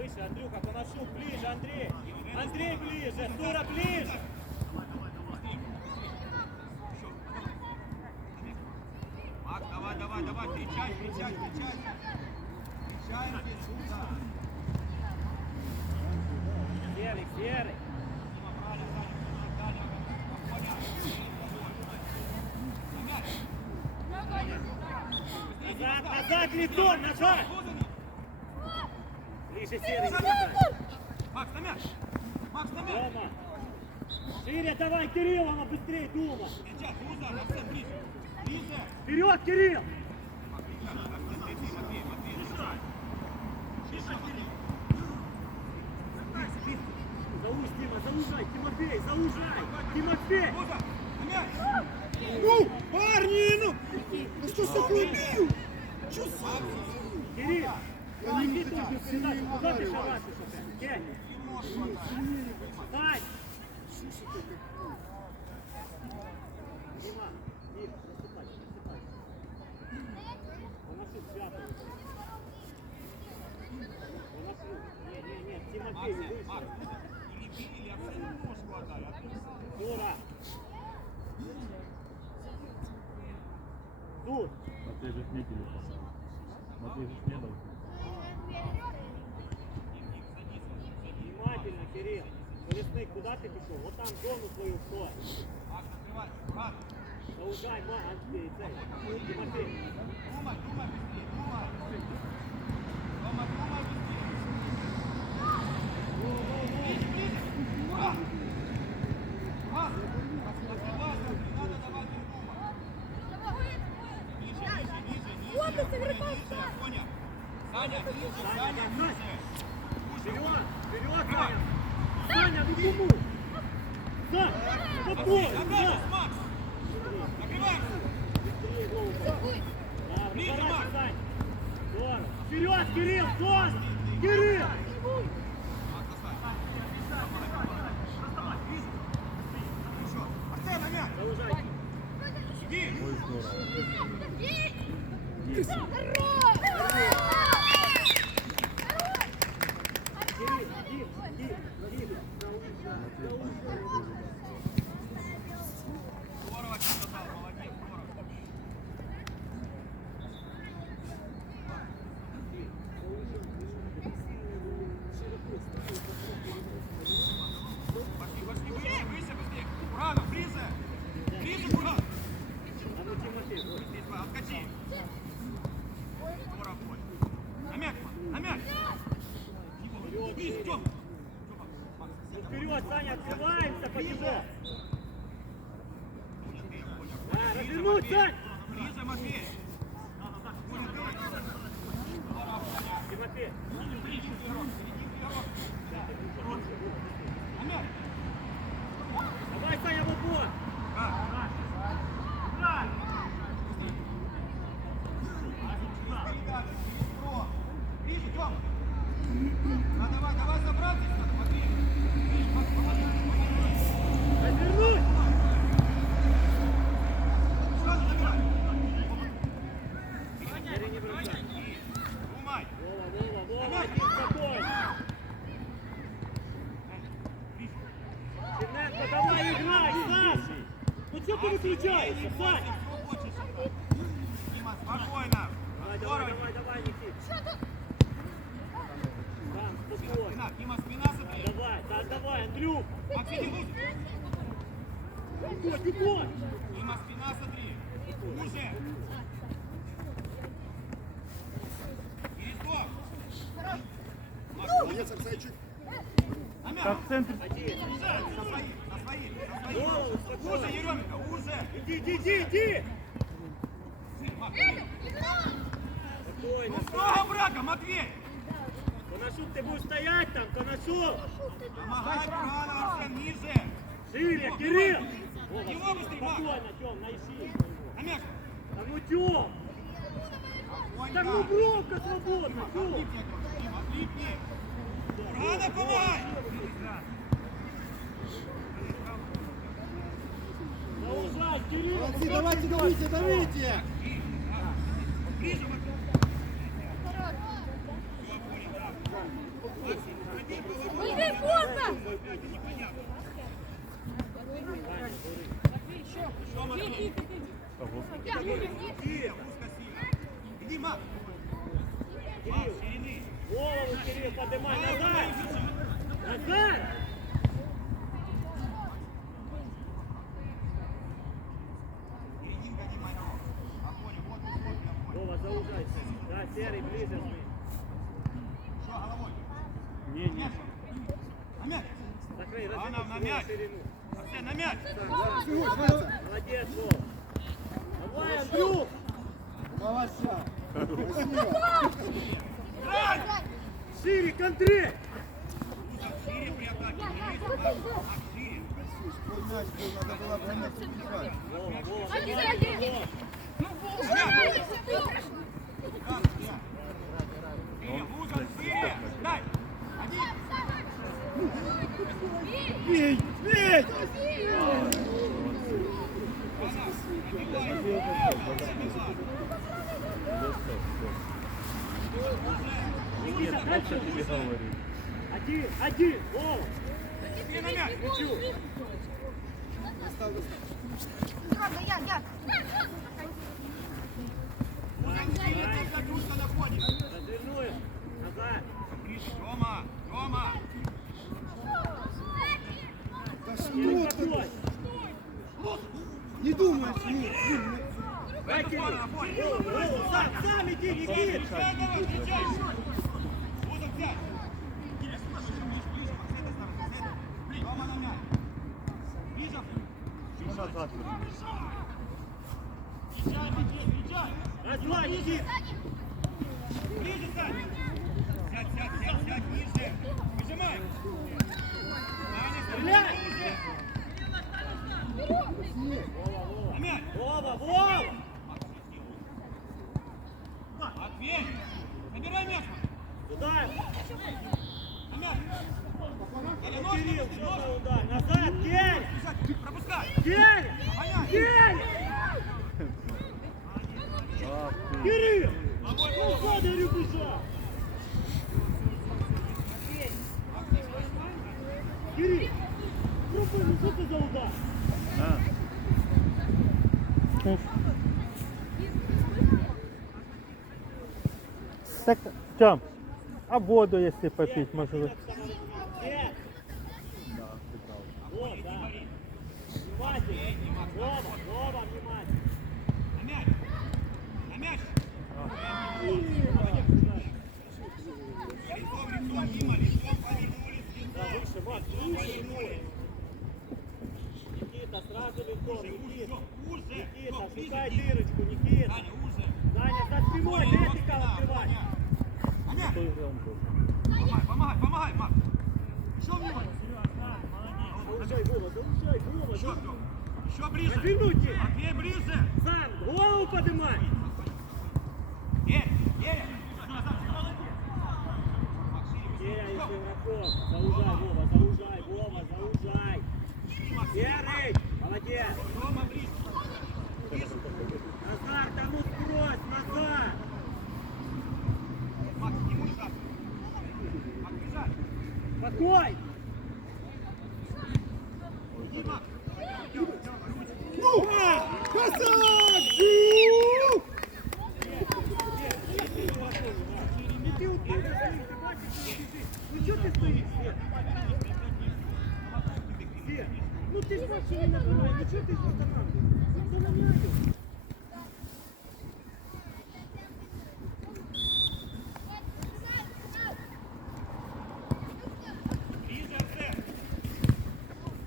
Выше, Андрюха, Коношук, ближе, Андрей. Андрей ближе, Тура ближе. Макс, давай, встречай. Встречаем здесь, сюда. Серый. Назад, лицо, назад! Ближе, Серый, Макс, на мяч! Рома! Шире, давай, Кириллова, быстрее, Дума! Сейчас, Руза, Арсен, ближе! Вперед, Кирилл! Заужь, Дима, заужай, Тимофей, заужай! Тимофей! Ну, парни, ну! Ну что ж такое бил? Что с... Кирилл! Помоги тоже передачу, куда ты шарашишь опять? Дядь! Встань! Дима, Дим, наступай. Коношук, пятый. Коношук. Нет, Тимофей, выше. Или Арсен нож хватай, Тура! Тут! Матвей же не телефон. Матвей же не дал. Внимательно, Кирилл. Колесник, куда ты пішов? Вот там зону свою вход. Макс, накрывай, брат! Заужай, Андрей, Тимофей. Думай быстрее, думай! Рома, думай быстрее! Ближе! Ура! Макс, открывайся, не надо давать им думать! Ниже, понял? Саня, ниже! Вперед, Саня! Саня, ну кому? Да, спокойно, да! Макс! Накрываемся! Ближе, Макс! Здорово! Вперед, Кирилл, Тон! Кирилл! Арсен, на мяч! Заужай! Иди! Ой, здорово. Здорово, что сказал, молодец, здорово. Пошли, выше, быстрее. Бурана, ближе, Буран. А ну, Тимофей, вот. Здесь, откачи. Здорово, на мяч. Ближе, Тём. Вперед, Саня, открываемся, побежим! Развернуть, Сань! Ближе, Матвей. Тимофей! На мяч. Давай, Саня, в упор! Ближе, Тём. Давай собраться надо, Матвей. Развернуть! Сразу забирай. Бери, не бросай. Думай. Вова, один спокойно! Черненко, давай играй, Саша! Ну что ты выключаешься, Саня? Дима, спокойно. Давай, Никит! Там, спокойно! Дима, спина смотри. Давай, Андрюк! Макс, иди лучше. Бегой! Дима, спина смотри. Уже. Пересток. Молодец, Арсенчик. На мяч. Как в центре. На свои. Голову, спокойно! Уже, Еременко, уже. Иди! Макс, Спокойно! ну много брака, Матвей. Коношук, ты будешь стоять там, Коношук! Помогай, Бурана, Арсен, ниже. Шире, Кирилл! Его быстрее, Макс. Спокойно, Тём, найди! На мяч. Да ну, Тём! Так ну, бровка свободна, Тём! Дима, отлипни. Бурана, помогай. Заужай, Кирилл! Молодцы, давайте! Ближе, Матвей. Иди, Фото! Иди, Мак. Голову, Кирилл, поднимай, назад! Назад! Вова, заужайся. Да, серый, ближе. Что, головой? Не. На мяч. Закрой, Она на разверни мяч. ширину. Арсен, на мяч. Молодец, Вова. Давай, Андрюх! Молодца. Спасибо. Ай! Шире, Андрей! Шире при атаке. Шире. Твой мяч был, надо было гонять и бежать. Вова, Вова, Один, давай, один. Вова. Шире, Луза, шире. Дай. Бей, бей! Никита, Я дальше. тебе говорю. Один, Вова. Тебе на мяч. Дружно находишь. Развернуем. Назад. Рома, Рома. Да что Кирилл, ты? какой? Не думаешь, нет. В эту сторону, Афоня. Вова, сам иди, Никит. Встречай, давай, встречай. Луза, взять. Ближе, ближе, с этой стороны, с этой. Блин, Рома на мяч. Ближе. Ну, назад верни. Встречай, Матвей, встречай. Раз-два, Никит. Ближе, Сань. Сядь, ниже. Выжимай. Аня, Стреляй. ниже. На мяч. Вова, Вова. Матвей, забирай мяч. Туда. На мяч. Кирилл, что за удар? Назад, Кель. Пропускай. Кель. Обоняй. Кель. Ах ты. Кирилл. Ну, говорю, бежал. Кирилл. Ну, что это за удар? На. Так, Тём, а воду, если попить, может быть? Кель. Вот, да. Внимательно. Вова, внимательно. На мяч. На мяч. Лицом, Дима, лицом повернулись. Да, выше, Макс, выше. Никита, сразу лицом, Никита. Уже. Никита, шукай дырочку, Никита. Таня, уже. Саня, за спиной, Летика открывай. На мяч. Кто играл был? Помогай, Мак. Еще внимание. Заужай, Вова, Еще, Артем. Еще ближе. Развернуть. Матвей, ближе. Сам, голову поднимай. Эй. Гея из игроков. Заужай, Вова, заужай. Серый, молодец. Рома, ближе. Назар, да ну сбрось, назад. Макс, не можешь так. Мак, бежать. Спокой. Дима. Ну, красавчик! Жу! Ну что ты стоишь? Ну ты ж вообще не набирай, ну что ты здесь останавливаешься? Ну кто на мяне? Ближе, Арсен.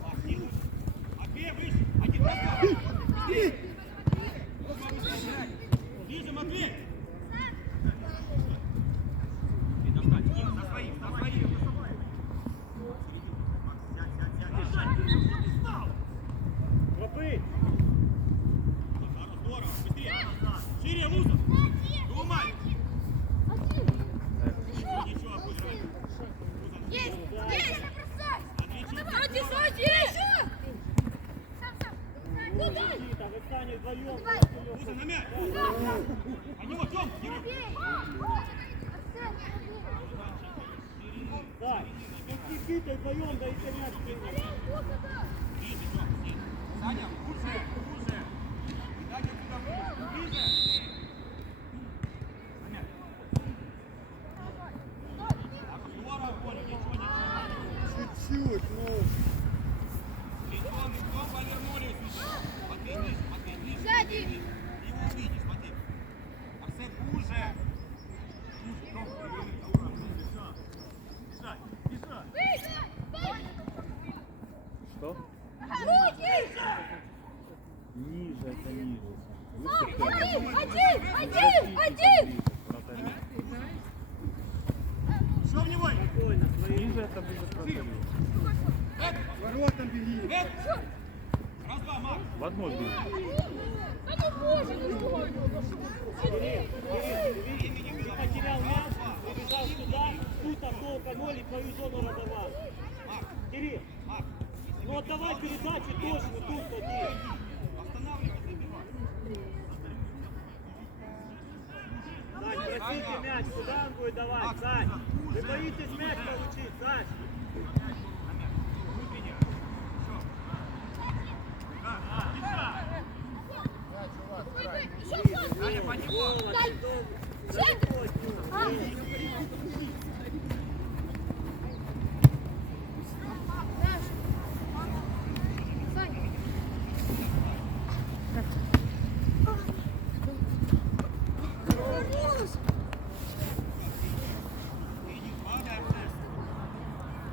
Мак, не лучше. Матвей, выше. Один, раз, Бей! ближе, Матвей. Достань, Дима, на своих. Сядь. Попыть. Здорово, быстрее. Шире, Луза. Думай. Ничего, пусть играет. Есть! Отлично. Сзади, сзади! Ну дай! Никита, вы с Саней вдвоем. Луза, на мяч. А него, Тём, Кирилл. Бей! Ширина. Так, Никита вдвоем даете мяч. Саня, хуже, хуже. Дайте сюда ближе. Саня. Здорово, Коля, ничего, ничего. Чуть-чуть, ну. Лицом повернулись уже. Матвей, ниже, Матвей, ниже. Сзади. Ты его увидишь, Матвей. Арсен, хуже. Хуже, Ром, привели к уровню. Бежать, бежать. Что? Руки! Ниже, это ниже. Один! Что в него? Спокойно, свои. Ниже это будет вратарю. Воротам беги. Раз, два, Макс. В одной беги. Да ну боже, не знаю. Ты потерял мяч, побежал сюда, тут автолка 0 и твою зону разорвал. Кирилл, ну отдавай передачи точно, тут один. Останавливай, забивай. Сань, просите мяч, куда он будет давать, Сань? Вы боитесь мяч получить, Сань? Саня, по него. Дай! Центр! Саня!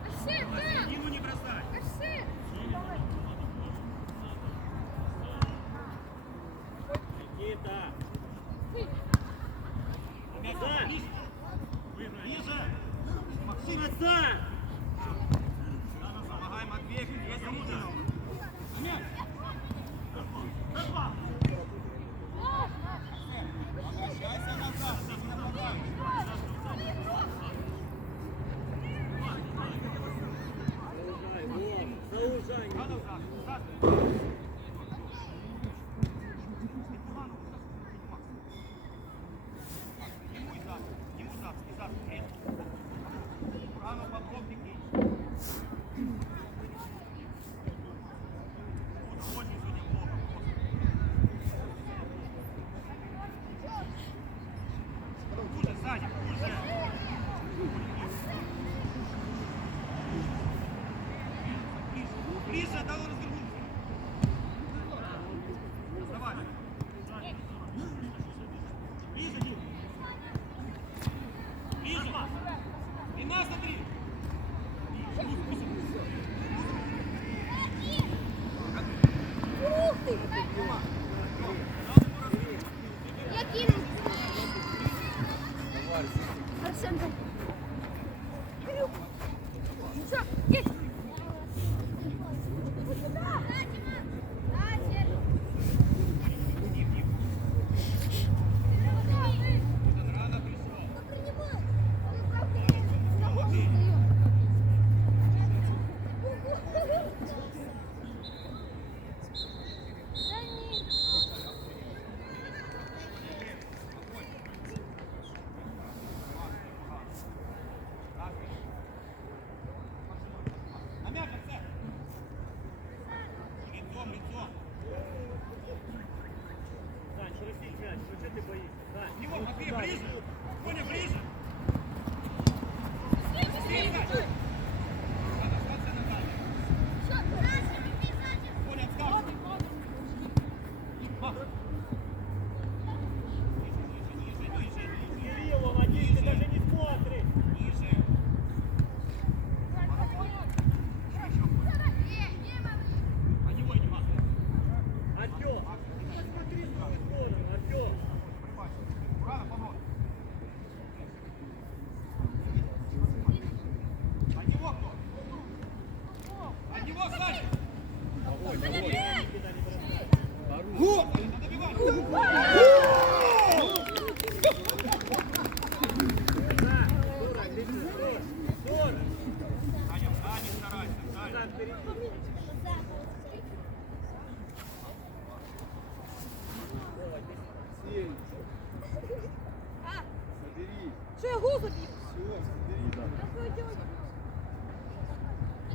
Арсен, да! Ему не бросай. Арсен! Никита! Назад. Ниже! Ниже. Максим, назад! Помогай, Матвей, есть ниже. Мяч. Раз, два. Возвращайся назад. Ты не нападаешь. Заужай, А вот, назад. Назад. Ему и зад. Ему зад. И зад. Рано попробуй кинь. Очень сегодня плохо. Хуже, Саня, хуже. Ближе, дал развернуться. Давай. Ближе, Дим. Ближе. И нас смотри. Ух ты! Я кину! Арсен, дай! Всё, есть! Вот сюда! Да, Серега! Рано пришел. Ну, принимай! Ну, правда, есть! Да нет! На мяч, Арсен. Лицом, лицом. Сань, шерстить мяч, ну что ты боишься, Сань? Него, Матвей, ближе. Коня, ближе. Быстрее, Мяч. быстрее! Надо остаться на дальнем. Всё, сзади, беги сзади! Коня, отстал. Макс. Ниже, ниже, ниже. Кириллов один, ты даже не смотришь! Ниже. А него иди, Макс. Артём, посмотри в свою сторону, Артём! Рано, поворот. А него кто? А него, Саня. Никуда не бросай! Го! Надо добивать.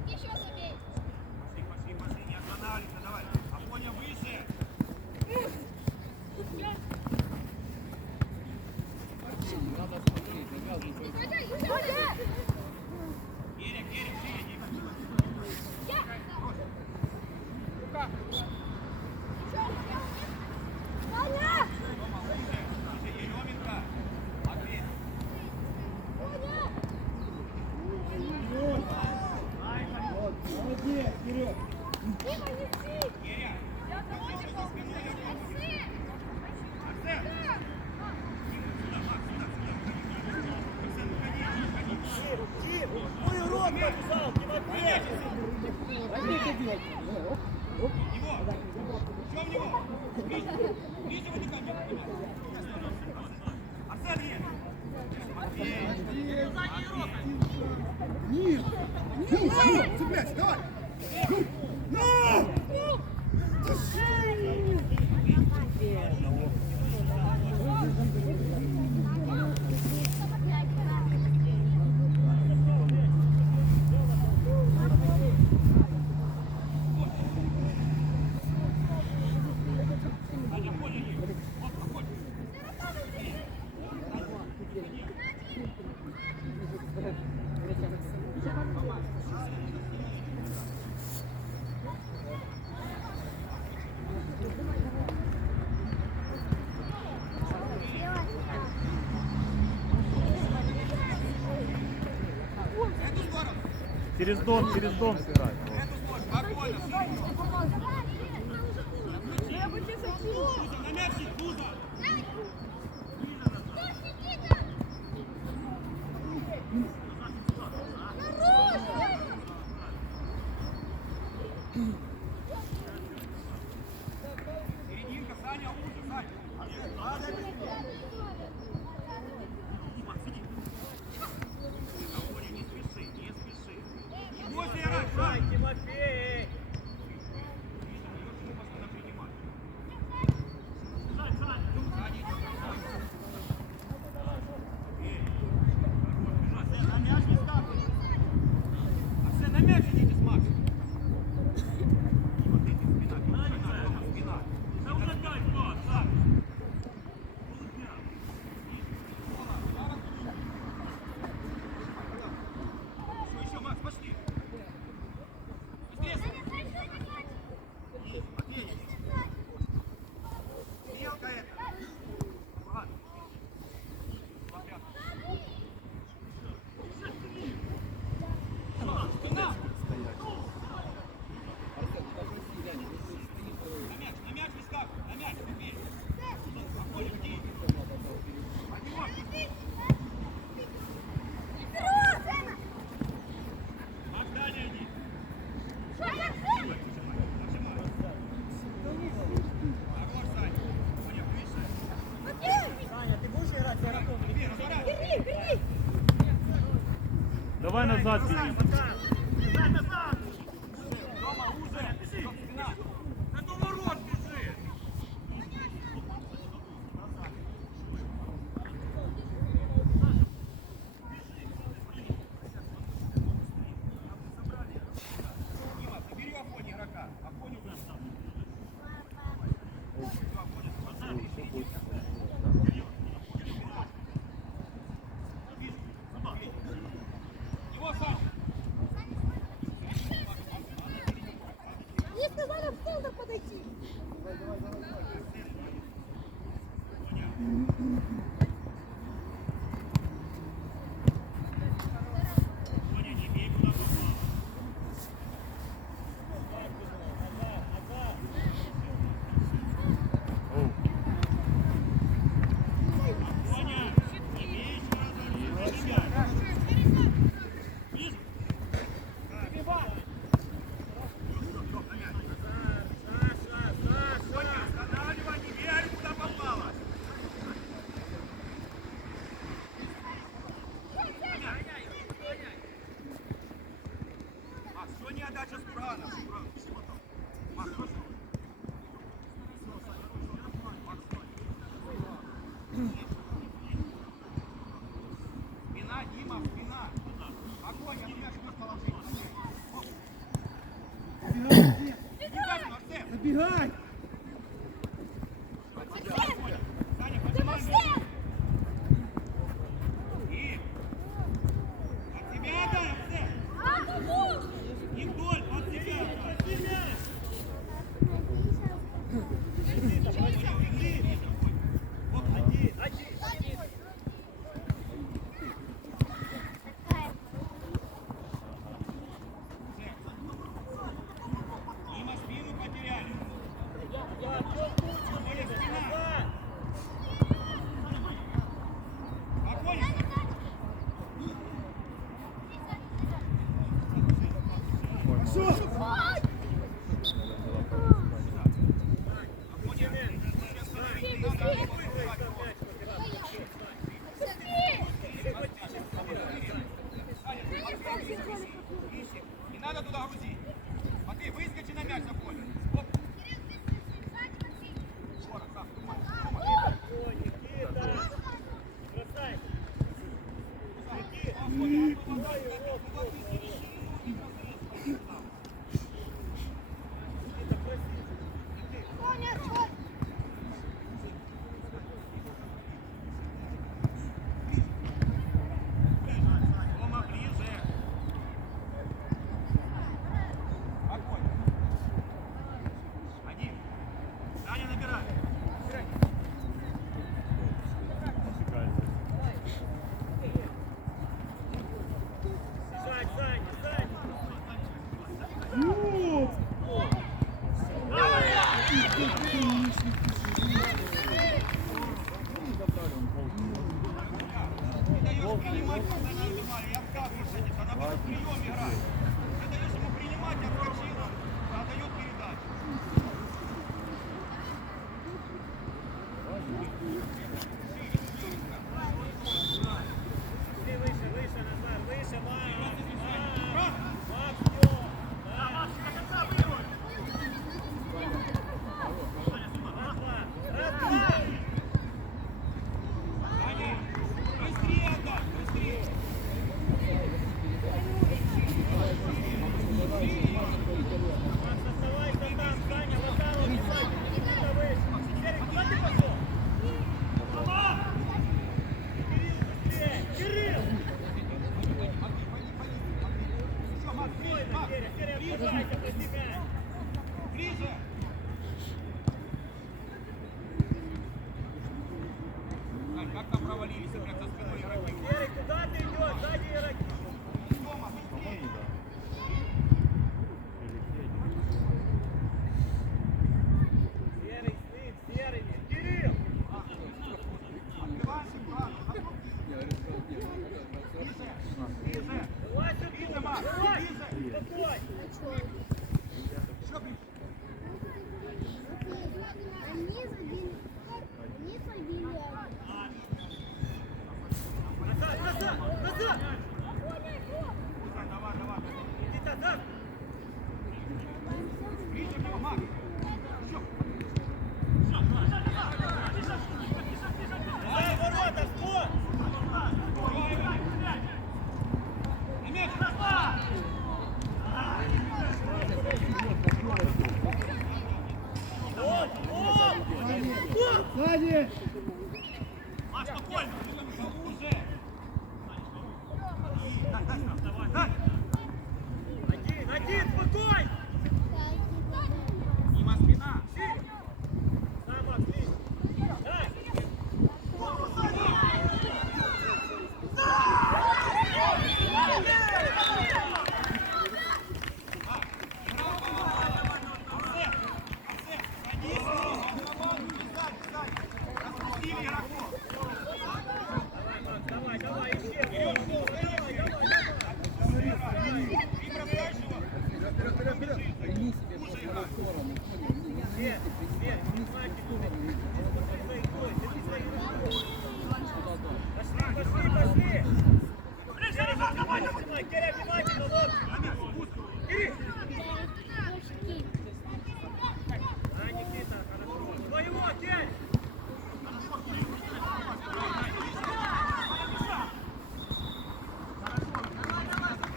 Еще забей. Пошли, не останавливайся, давай. Афоня выше. Надо смотреть, навязывай. Берег, шире, Дима. Рома, выше. Еременко. Ответь. Молодец, вперед! Еря. Ой, урод побежал, Тимофей! Него. Что в него? Ближе выдыхай, Арсен, есть. Нет! Ну, все, цепляйся, давай! Ну! Через дом сыграть. Спокойно, на мячик, Луза. Серединка, Саня, уже, Саня. Не спеши. Не бойся, играть, Ай, Тимофей! На мяч идите с Максом. Еще, Макс, пошли. Быстрее. Стрелка это. Ладно. Подряд. На мяч не ставь, на мяч, убей. Спокойно, иди. Макс, Даня, иди. Хорош, Саня. Саня, выше. Саня, ты будешь играть игроком? Бери, разворачивай. Давай назад бери. Бежать назад! Рома, уже. Спина. Да до ворот бежи! Дима, забери у Афони игрока. Афони уже стал. Его, Саша. Мне сказали в центр подойти. Останавливай, не верь, куда попало. Не надо туда грузить. Матвей, выскочи на мяч на поле. Оп. Скоро, сам, думай. Ой, Никита! Бросай! Никита! Подай его в гол. Никита, проси. Рома, ближе. Огонь. Один. Саня, набирай. Сань, Сань, Сань! Ты даешь принимать постоянно внимание и откатываешься. Надо в прием играть. Ты даешь ему принимать, отскочила, а дает передачу. Ты выше, выше, Назар, выше, Макс! Макс, всё! Раз, два! Саня, быстрее отдай, быстрее. Макс, оставайся там, Саня, вот там, вот, Саня, Никита выше! Серик, куда ты пошел? Кирилл, быстрее! Кирилл! Все, Макс, ближе, Спокойно, Макс, Серик, Серик, ближе, отпускайся, подбегай! ближе. Сань, как там провалились, прям за спиной игроки? Серик, куда ты идешь? Сзади игроки! Тома, быстрее. Серый, сын, серыми! Кирилл! Открываешь экран. Ближе. Вылазь оттуда, Макс, вылазь! ближе. Спокойно! Еще ближе. Назад, назад, назад! Сань, давай, давай. Иди назад! Ближе к нему, Макс. Еще. Дай ворота, вход! На мяч. Вот, вот! Сзади! Маш, спокойно. Уже. Давай, дай. Один, один, спокойно! Дима, спина. Сам отлично! Дай! Давай, давай, ищи! Давай, давай, давай! Свет, Свет, внимательно! Смотри за игрой, следи за игрой! Пошли, пошли, пошли! Керри, внимательно! Керри, внимательно!